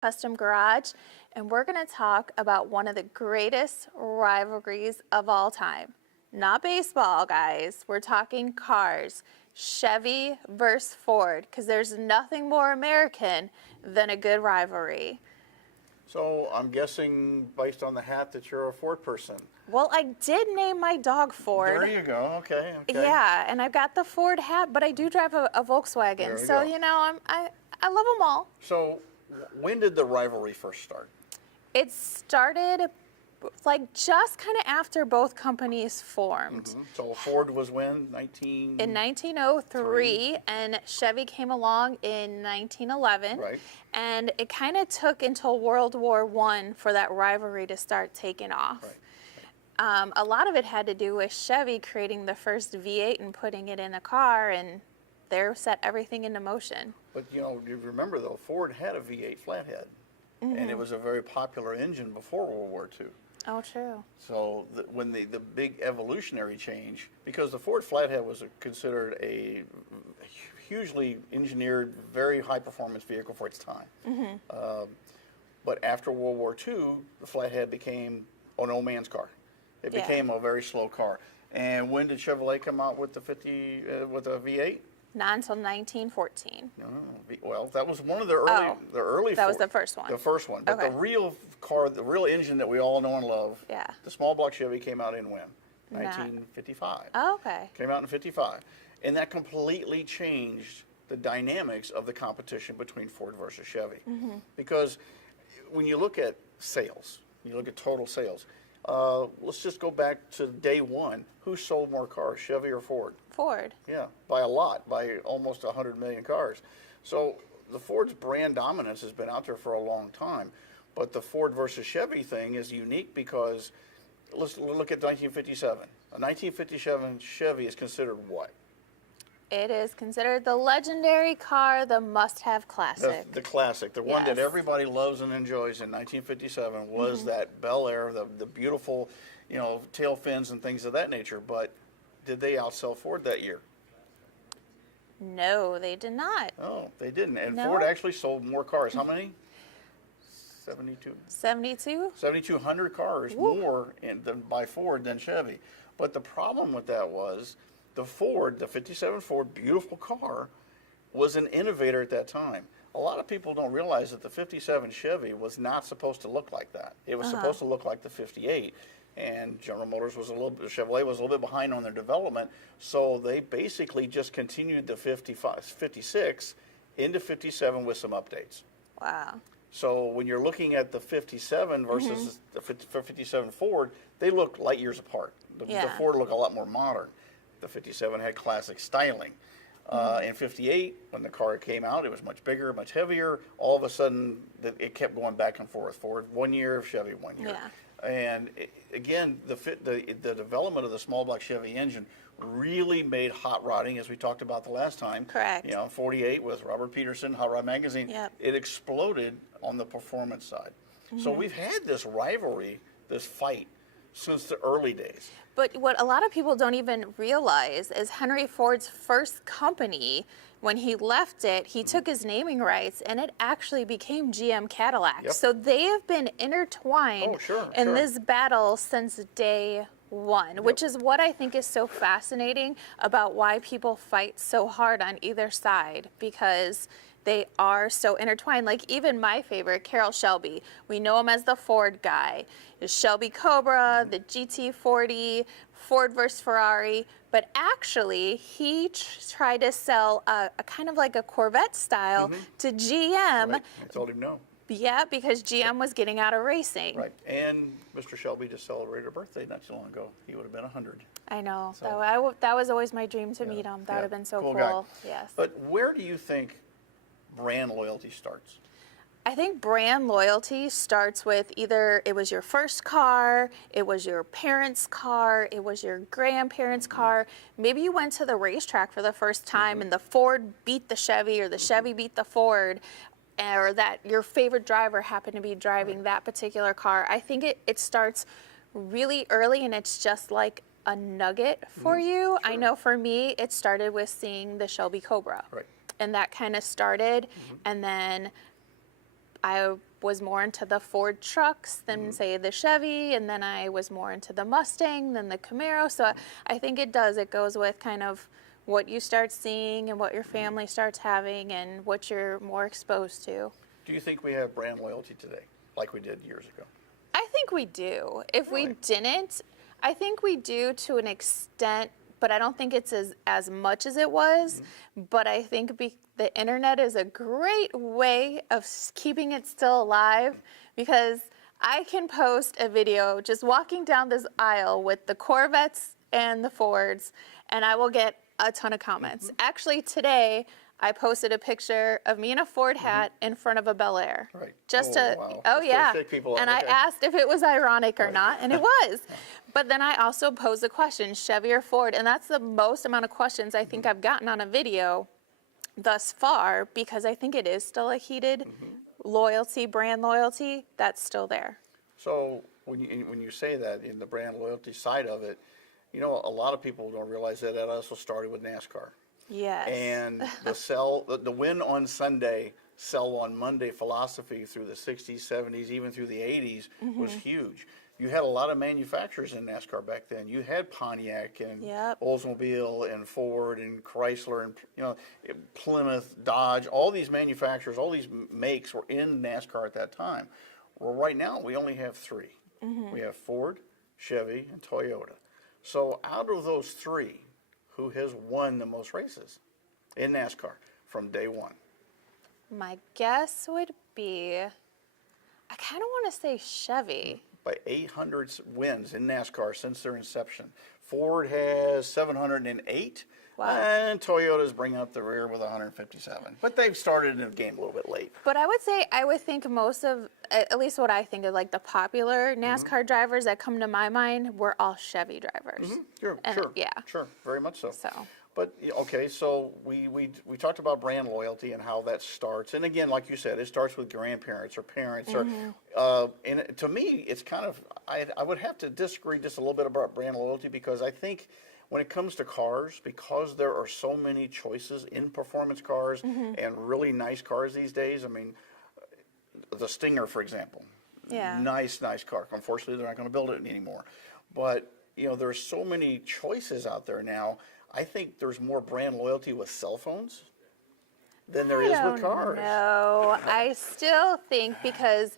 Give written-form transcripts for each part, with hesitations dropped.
Custom Garage, and we're going to talk about one of the greatest rivalries of all time. Not baseball, guys. We're talking cars. Chevy versus Ford, because there's nothing more American than a good rivalry. So I'm guessing, based on the hat, that you're a Ford person. Well, I did name my dog Ford. There you go. Okay. Yeah, and I've got the Ford hat, but I do drive a Volkswagen. There you So, go. I love them all. So when did the rivalry first start? It started like just kind of after both companies formed. So Ford was when? 19... In 1903, and Chevy came along in 1911. Right. And it kind of took until World War I for that rivalry to start taking off. Right. A lot of it had to do with Chevy creating the first V8 and putting it in a car, and there set everything into motion. But you remember though, Ford had a V8 flathead, and it was a very popular engine before World War II. Oh, true. So when the big evolutionary change, because the Ford flathead was considered a hugely engineered, very high performance vehicle for its time. But after World War II, the flathead became a no man's car. It became a very slow car. And when did Chevrolet come out with the with a V8? Not until 1914. No, well, that was one of the early. That was the first one. The first one, but the real car, the real engine that we all know and love. Yeah. The small block Chevy came out in when? 1955. Oh, okay. Came out in 55, and that completely changed the dynamics of the competition between Ford versus Chevy. Because when you look at sales, you look at total sales. Let's just go back to day one. Who sold more cars, Chevy or Ford? Ford. Yeah, by a lot, by almost 100 million cars. So the Ford's brand dominance has been out there for a long time. But the Ford versus Chevy thing is unique because let's look at 1957. A 1957 Chevy is considered what? It is considered the legendary car, the must-have classic. The classic, the one that everybody loves and enjoys in 1957 was that Bel Air, the beautiful, tail fins and things of that nature. But did they outsell Ford that year? No, they did not. Oh, they didn't. And No. Ford actually sold more cars. How many? 72. 72? 7,200 cars more by Ford than Chevy. But the problem with that was the 57 Ford, beautiful car, was an innovator at that time. A lot of people don't realize that the 57 Chevy was not supposed to look like that. It was supposed to look like the 58. And General Motors Chevrolet was a little bit behind on their development, so they basically just continued the 56 into 57 with some updates. Wow. So when you're looking at the 57 versus the 57 Ford, they look light years apart. The Ford looked a lot more modern. The 57 had classic styling. In 58, when the car came out, it was much bigger, much heavier. All of a sudden, it kept going back and forth. Ford 1 year, Chevy 1 year. Yeah. And again, the development of the small block Chevy engine really made hot rodding, as we talked about the last time. Correct. 48 with Robert Peterson, Hot Rod Magazine. Yep. It exploded on the performance side. So we've had this rivalry, this fight, since the early days. But what a lot of people don't even realize is Henry Ford's first company, when he left it, he took his naming rights and it actually became GM Cadillac. Yep. So they have been intertwined in this battle since day one, which is what I think is so fascinating about why people fight so hard on either side, because they are so intertwined. Like even my favorite, Carroll Shelby, we know him as the Ford guy. The Shelby Cobra, the GT40, Ford versus Ferrari. But actually, he tried to sell a kind of like a Corvette style to GM. Right. I told him no. Yeah, because GM was getting out of racing. Right. And Mr. Shelby just celebrated a birthday not too long ago. He would have been 100. I know. So, that was always my dream to meet him. That would have been so cool. Guy. Yes. But where do you think brand loyalty starts? I think brand loyalty starts with either it was your first car, it was your parents' car, it was your grandparents' car. Maybe you went to the racetrack for the first time and the Ford beat the Chevy or the Chevy beat the Ford, or that your favorite driver happened to be driving that particular car. I think it starts really early, and it's just like a nugget for you. I know for me, it started with seeing the Shelby Cobra. Right. And that kind of started, and then I was more into the Ford trucks than say the Chevy, and then I was more into the Mustang than the Camaro. So I think it goes with kind of what you start seeing and what your family starts having and what you're more exposed to. Do you think we have brand loyalty today, like we did years ago? I think we do. If we didn't, I think we do to an extent, but I don't think it's as much as it was. But I think the internet is a great way of keeping it still alive, because I can post a video just walking down this aisle with the Corvettes and the Fords, and I will get a ton of comments. Actually, today, I posted a picture of me in a Ford hat in front of a Bel Air. Right. Just wow. oh Just yeah. to shake people up. And I asked if it was ironic or not, and it was. But then I also posed the question, Chevy or Ford, and that's the most amount of questions I think I've gotten on a video thus far, because I think it is still a heated loyalty, brand loyalty, that's still there. So when you say that, in the brand loyalty side of it, you know, a lot of people don't realize that also started with NASCAR. Yes. And the win on Sunday, sell on Monday philosophy through the 60s, 70s, even through the 80s was huge. You had a lot of manufacturers in NASCAR back then. You had Pontiac and Oldsmobile and Ford and Chrysler and, you know, Plymouth, Dodge. All these manufacturers, all these makes were in NASCAR at that time. Well, right now we only have three. We have Ford, Chevy, and Toyota. So out of those three, who has won the most races in NASCAR from day one? My guess would be, I kind of want to say Chevy. By 800 wins in NASCAR since their inception. Ford has 708, and Toyota's bringing up the rear with 157. But they've started in the game a little bit late. But I would think most of, at least what I think of, like the popular NASCAR drivers that come to my mind were all Chevy drivers. Sure, sure, very much so. But okay, so we talked about brand loyalty and how that starts. And again, like you said, it starts with grandparents or parents. Or and to me, it's kind of, I would have to disagree just a little bit about brand loyalty, because I think when it comes to cars, because there are so many choices in performance cars and really nice cars these days. I mean, the Stinger, for example. Nice car. Unfortunately, they're not going to build it anymore. But you know, there's so many choices out there now. I think there's more brand loyalty with cell phones than there is with cars. No, I still think, because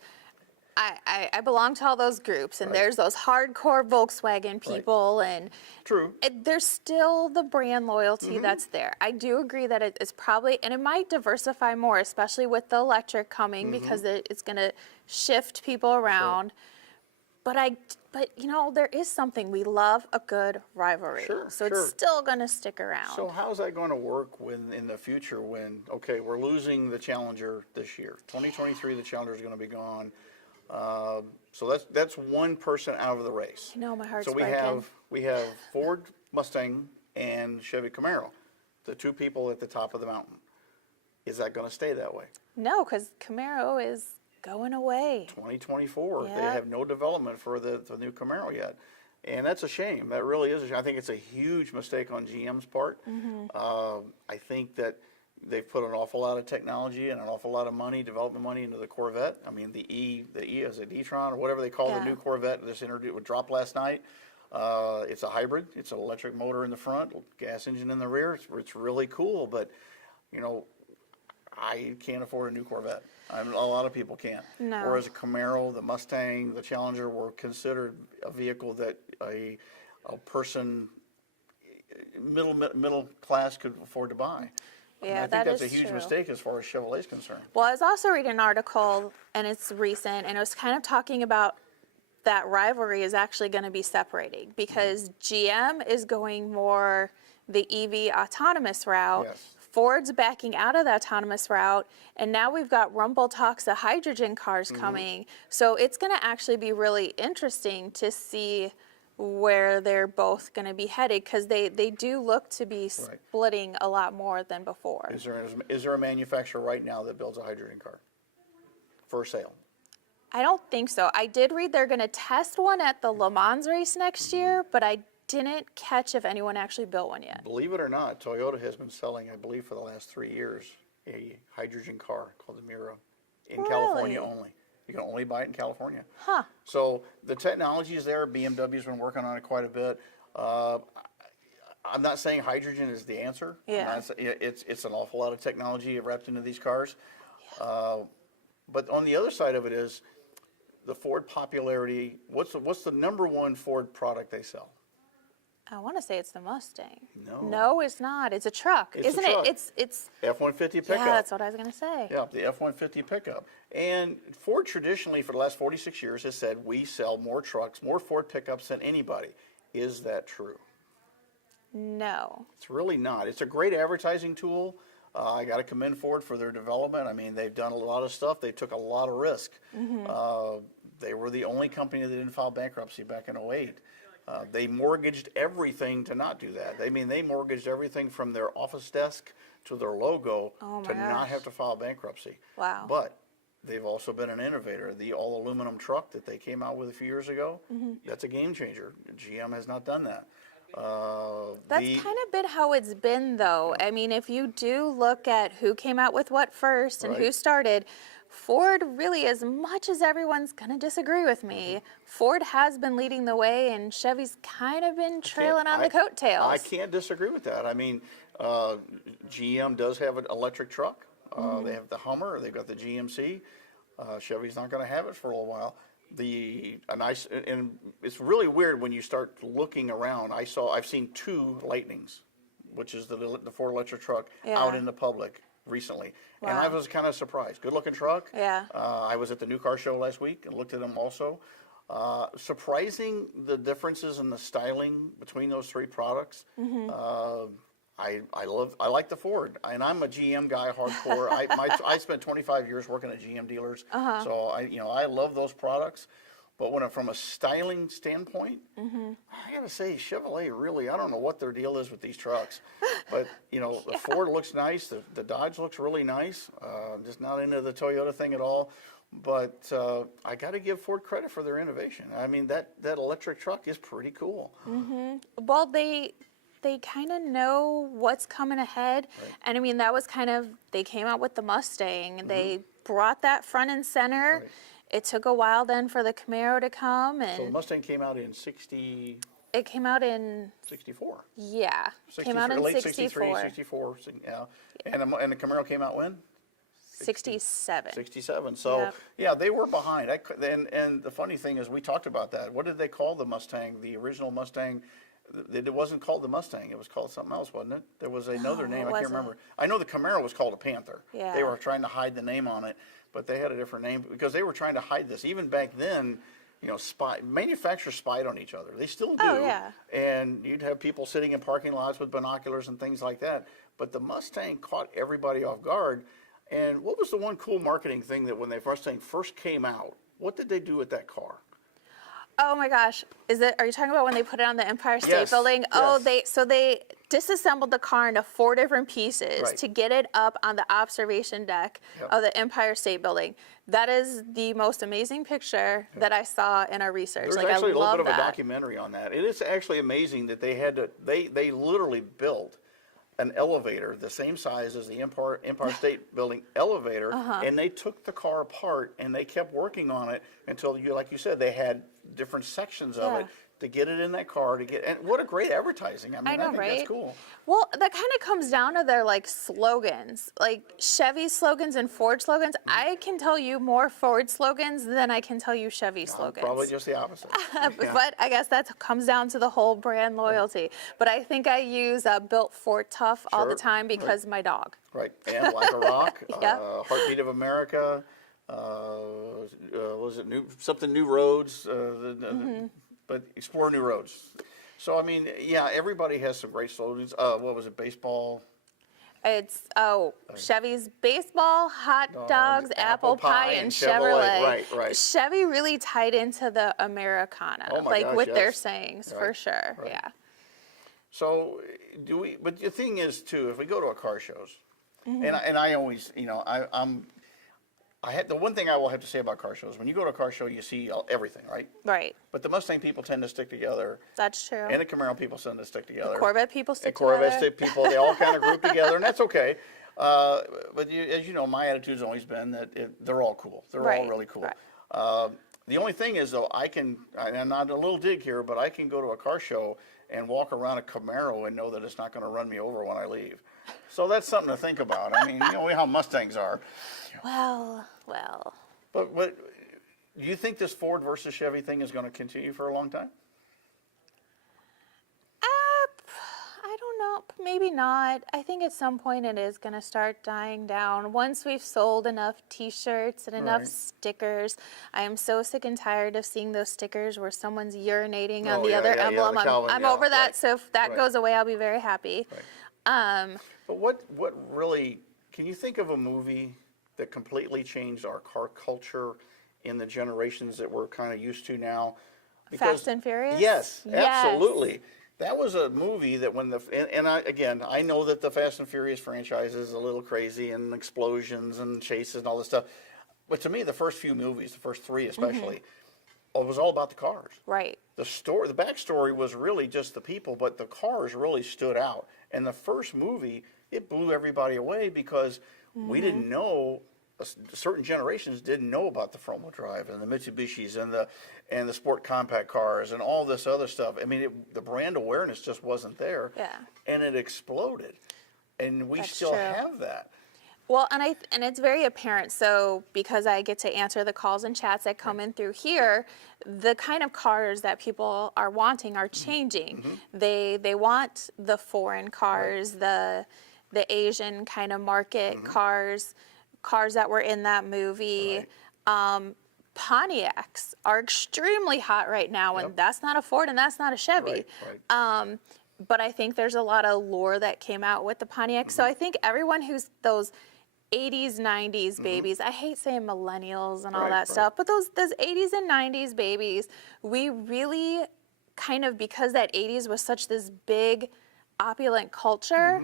I belong to all those groups, and there's those hardcore Volkswagen people, and there's still the brand loyalty that's there. I do agree that it's probably, and it might diversify more, especially with the electric coming, because it's going to shift people around. But you know, there is something, we love a good rivalry. So it's still going to stick around. So how's that going to work in the future when, okay, we're losing the Challenger this year. 2023, the Challenger is going to be gone. So that's one person out of the race. I know, my heart's so breaking. we have Ford Mustang and Chevy Camaro, the two people at the top of the mountain. Is that going to stay that way? No, because Camaro is going away. 2024. They have no development for the new Camaro yet. And that's a shame. That really is a shame. I think it's a huge mistake on GM's part. I think that they've put an awful lot of technology and an awful lot of money, development money, into the Corvette. I mean, the E is a D-Tron or whatever they call the new Corvette. This introduced with drop last night. It's a hybrid. It's an electric motor in the front, gas engine in the rear. It's really cool, but you know, I can't afford a new Corvette. A lot of people can't. No. Whereas a Camaro, the Mustang, the Challenger were considered a vehicle that a person middle class could afford to buy. Yeah, I think that's a huge mistake as far as Chevrolet's concerned. Well, I was also reading an article, and it's recent, and it was kind of talking about that rivalry is actually going to be separating, because GM is going more the EV autonomous route. Ford's backing out of the autonomous route, and now we've got rumble talks of hydrogen cars coming. So it's going to actually be really interesting to see where they're both going to be headed, because they do look to be splitting a lot more than before. Is there a manufacturer right now that builds a hydrogen car for sale? I don't think so. I did read they're going to test one at the Le Mans race next year, but I didn't catch if anyone actually built one yet. Believe it or not, Toyota has been selling, I believe, for the last 3 years, a hydrogen car called the Miro in California only. You can only buy it in California. Huh. So the technology is there. BMW's been working on it quite a bit. I'm not saying hydrogen is the answer. Yeah. It's an awful lot of technology wrapped into these cars. But on the other side of it is the Ford popularity. What's the number one Ford product they sell? I want to say it's the Mustang. No. No, it's not. It's a truck, isn't it? It's F-150 pickup. Yeah, that's what I was going to say. Yeah, the F-150 pickup. And Ford traditionally, for the last 46 years, has said we sell more trucks, more Ford pickups than anybody. Is that true? No. It's really not. It's a great advertising tool. I got to commend Ford for their development. I mean, they've done a lot of stuff. They took a lot of risk. They were the only company that didn't file bankruptcy back in 2008. They mortgaged everything to not do that. They mortgaged everything from their office desk to their logo to not have to file bankruptcy. Wow. But they've also been an innovator. The all-aluminum truck that they came out with a few years ago, that's a game changer. GM has not done that. That's kind of been how it's been, though. I mean, if you do look at who came out with what first and who started, Ford really, as much as everyone's going to disagree with me, Ford has been leading the way, and Chevy's kind of been trailing on the coattails. I can't disagree with that. I mean, GM does have an electric truck. They have the Hummer. They've got the GMC. Chevy's not going to have it for a little while. And it's really weird when you start looking around. I've seen two Lightnings, which is the Ford electric truck, out in the public recently. Wow. And I was kind of surprised. Good looking truck. Yeah. I was at the new car show last week and looked at them also. Surprising the differences in the styling between those three products. I like the Ford, and I'm a GM guy, hardcore. I spent 25 years working at GM dealers, so I love those products. But from a styling standpoint, I gotta say Chevrolet really, I don't know what their deal is with these trucks, but the Ford looks nice, the Dodge looks really nice. Just not into the Toyota thing at all. But I got to give Ford credit for their innovation. I mean, that electric truck is pretty cool. Well, they kind of know what's coming ahead. Right. And I mean, that was they came out with the Mustang. They brought that front and center. Right. It took a while then for the Camaro to come. So the Mustang came out in 60... It came out in... 64. Yeah. Came out in late 64. 64, yeah. And the Camaro came out when? 67. 67. So, yeah, they were behind. And the funny thing is, we talked about that. What did they call the Mustang, the original Mustang? It wasn't called the Mustang. It was called something else, wasn't it? There was another name. I can't remember. I know the Camaro was called a Panther. Yeah. They were trying to hide the name on it, but they had a different name because they were trying to hide this. Even back then, manufacturers spied on each other. They still do. Oh, yeah. And you'd have people sitting in parking lots with binoculars and things like that. But the Mustang caught everybody off guard. And what was the one cool marketing thing that when the Mustang first came out, what did they do with that car? Oh my gosh. Are you talking about when they put it on the Empire State Building? Oh, they disassembled the car into 4 different pieces to get it up on the observation deck of the Empire State Building. That is the most amazing picture that I saw in our research. There's actually a little bit of a documentary on that. It is actually amazing that they literally built an elevator the same size as the Empire State Building elevator, and they took the car apart and they kept working on it until, like you said, they had different sections of it to get it in that car and what a great advertising. I think that's cool. Well, that kind of comes down to their slogans, like Chevy slogans and Ford slogans. I can tell you more Ford slogans than I can tell you Chevy slogans. Probably just the opposite. But I guess that comes down to the whole brand loyalty. But I think I use Built Ford Tough all the time because my dog. Right, and Like a Rock, Heartbeat of America, was it New Roads? But explore new roads. So, I mean, everybody has some great slogans. What was it, baseball? It's, Chevy's baseball, hot dogs, apple pie, and Chevrolet. Right. Chevy really tied into the Americana, with their sayings, for sure, So, but the thing is, too, if we go to a car shows, and I always, the one thing I will have to say about car shows, when you go to a car show, you see everything, right? Right. But the Mustang people tend to stick together. That's true. And the Camaro people tend to stick together. The Corvette people stick together. together. Corvette people, they all kind of group together, and that's okay. But as you know, my attitude's always been that they're all cool. They're all really cool. The only thing is, though, and I'm not a little dig here, but I can go to a car show and walk around a Camaro and know that it's not going to run me over when I leave. So that's something to think about. I mean, you know how Mustangs are. Well. But do you think this Ford versus Chevy thing is going to continue for a long time? I don't know. Maybe not. I think at some point it is going to start dying down. Once we've sold enough T-shirts and enough stickers, I am so sick and tired of seeing those stickers where someone's urinating on the other emblem. I'm over that. So if that goes away, I'll be very happy. Right. But what really, can you think of a movie that completely changed our car culture in the generations that we're kind of used to now? Fast and Furious? Yes, absolutely. That was a movie that when I know that the Fast and Furious franchise is a little crazy and explosions and chases and all this stuff. But to me, the first few movies, the first three especially, it was all about the cars. Right. The backstory was really just the people, but the cars really stood out. And the first movie, it blew everybody away because we didn't know, certain generations didn't know about the front-wheel drive and the Mitsubishis and the sport compact cars and all this other stuff. I mean, the brand awareness just wasn't there. Yeah. And it exploded. And we That's still true. have that. Well, and it's very apparent. So because I get to answer the calls and chats that come in through here, the kind of cars that people are wanting are changing. They want the foreign cars, the Asian kind of market cars that were in that movie. Pontiacs are extremely hot right now, and that's not a Ford and that's not a Chevy. Right. But I think there's a lot of lore that came out with the Pontiac. So I think everyone who's those 80s, 90s babies, I hate saying millennials and all that stuff, but those 80s and 90s babies, we really kind of, because that 80s was such this big, opulent culture,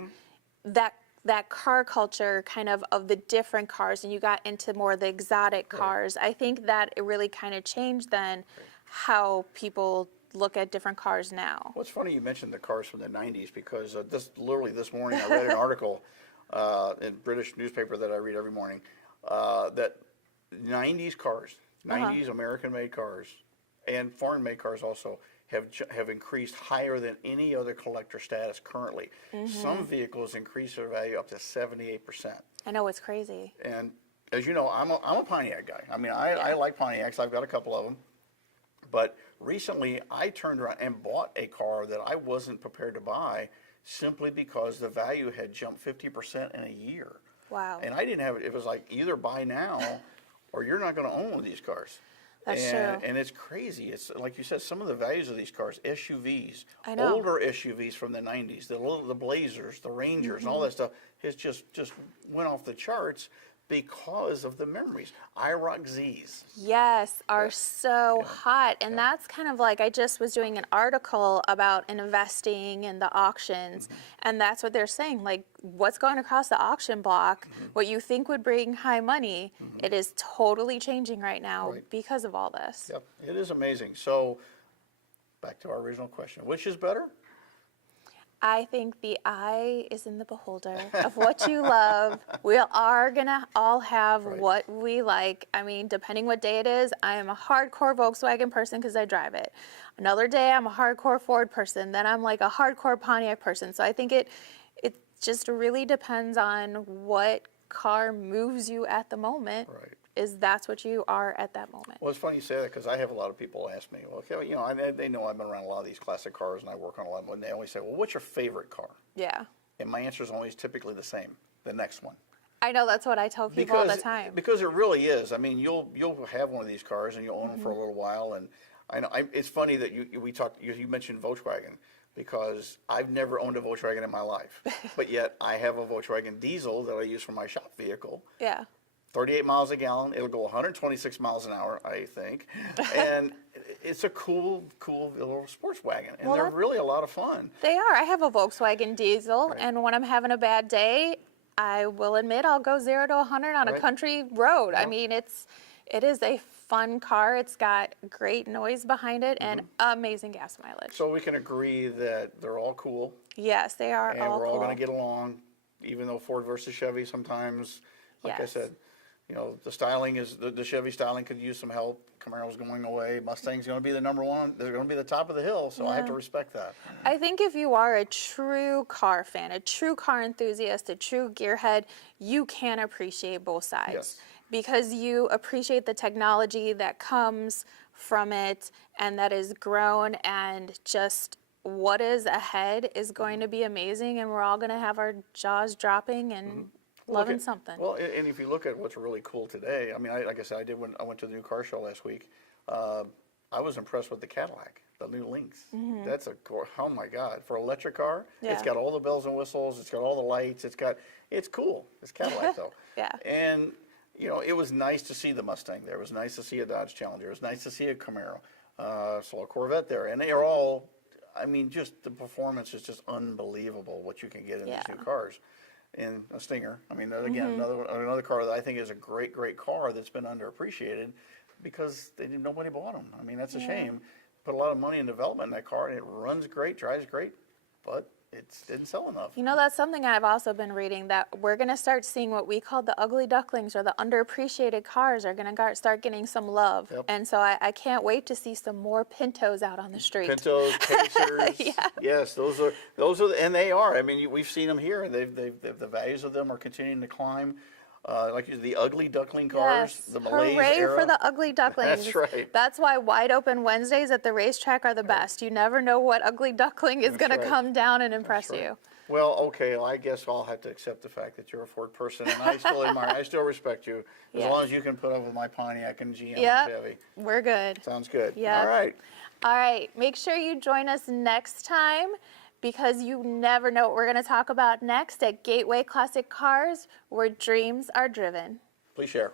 that car culture kind of the different cars, and you got into more of the exotic cars. I think that it really kind of changed then how people look at different cars now. Well, it's funny you mentioned the cars from the 90s because literally this morning I read an article in a British newspaper that I read every morning that 90s cars, 90s American-made cars, and foreign-made cars also have increased higher than any other collector status currently. Some vehicles increase their value up to 78%. I know, it's crazy. And as you know, I'm a Pontiac guy. I mean, I like Pontiacs. I've got a couple of them. But recently, I turned around and bought a car that I wasn't prepared to buy simply because the value had jumped 50% in a year. Wow. And I didn't have it. It was like either buy now or you're not going to own one of these cars. That's true. And it's crazy. It's like you said, some of the values of these cars, SUVs, I know. older SUVs from the 90s, the Blazers, the Rangers, and all that stuff, has just went off the charts because of the memories. IROC Zs. Yes, are so hot. And that's kind of like, I just was doing an article about investing in the auctions, and that's what they're saying. Like, what's going across the auction block, what you think would bring high money, it is totally changing right now because of all this. Yep, it is amazing. So, back to our original question, which is better? I think the eye is in the beholder of what you love. We are going to all have what we like. I mean, depending what day it is, I am a hardcore Volkswagen person because I drive it. Another day, I'm a hardcore Ford person. Then I'm like a hardcore Pontiac person. So I think it just really depends on what car moves you at the moment. That's what you are at that moment. Well, it's funny you say that because I have a lot of people ask me, well, okay, you know, they know I've been around a lot of these classic cars and I work on a lot of them, and they always say, well, what's your favorite car? Yeah. And my answer is always typically the same, the next one. I know, that's what I tell people all the time. Because it really is. I mean, you'll have one of these cars and you'll own them for a little while. And I know it's funny that you mentioned Volkswagen, because I've never owned a Volkswagen in my life, but yet I have a Volkswagen diesel that I use for my shop vehicle. Yeah. 38 miles a gallon. It'll go 126 miles an hour, I think. And it's a cool little sports wagon. And they're really a lot of fun. They are. I have a Volkswagen diesel, and when I'm having a bad day, I will admit I'll go 0 to 100 on a country road. I mean, it is a fun car. It's got great noise behind it and amazing gas mileage. So we can agree that they're all cool. Yes, they are all cool. And we're all going to get along, even though Ford versus Chevy sometimes, like I said, You know, the styling is, the Chevy styling could use some help. Camaro's going away. Mustang's going to be the number one. They're going to be the top of the hill, so I have to respect that. I think if you are a true car fan, a true car enthusiast, a true gearhead, you can appreciate both sides. Yes. Because you appreciate the technology that comes from it and that is grown, and just what is ahead is going to be amazing, and we're all going to have our jaws dropping and loving something. Well, and if you look at what's really cool today, I mean, like I said, I went to the new car show last week. I was impressed with the Cadillac, the new Lynx. That's oh my God, for an electric car, it's got all the bells and whistles, it's got all the lights, it's cool. It's Cadillac though. Yeah. And you know, it was nice to see the Mustang there. It was nice to see a Dodge Challenger. It was nice to see a Camaro. Saw a Corvette there, and they are all, I mean, just the performance is just unbelievable what you can get in these new cars. And a Stinger, I mean, again, another car that I think is a great, great car that's been underappreciated because nobody bought them. I mean, that's a shame. Put a lot of money in development in that car, and it runs great, drives great, but it didn't sell enough. You know, that's something I've also been reading, that we're going to start seeing what we call the ugly ducklings, or the underappreciated cars are going to start getting some love. Yep. And so I can't wait to see some more Pintos out on the street. Pintos, Pacers, yes, those are, and they are. I mean, we've seen them here. The values of them are continuing to climb. Like the ugly duckling cars, the Malaise Hooray era. for the ugly ducklings. That's right. That's why wide open Wednesdays at the racetrack are the best. You never know what ugly duckling is going to come down and impress you. Well, okay, well, I guess I'll have to accept the fact that you're a Ford person, and I still admire, I still respect you, as long as you can put up with my Pontiac and GM and Chevy. We're good. Sounds good. Yeah. All right. All right, make sure you join us next time, because you never know what we're going to talk about next at Gateway Classic Cars, where dreams are driven. Please share.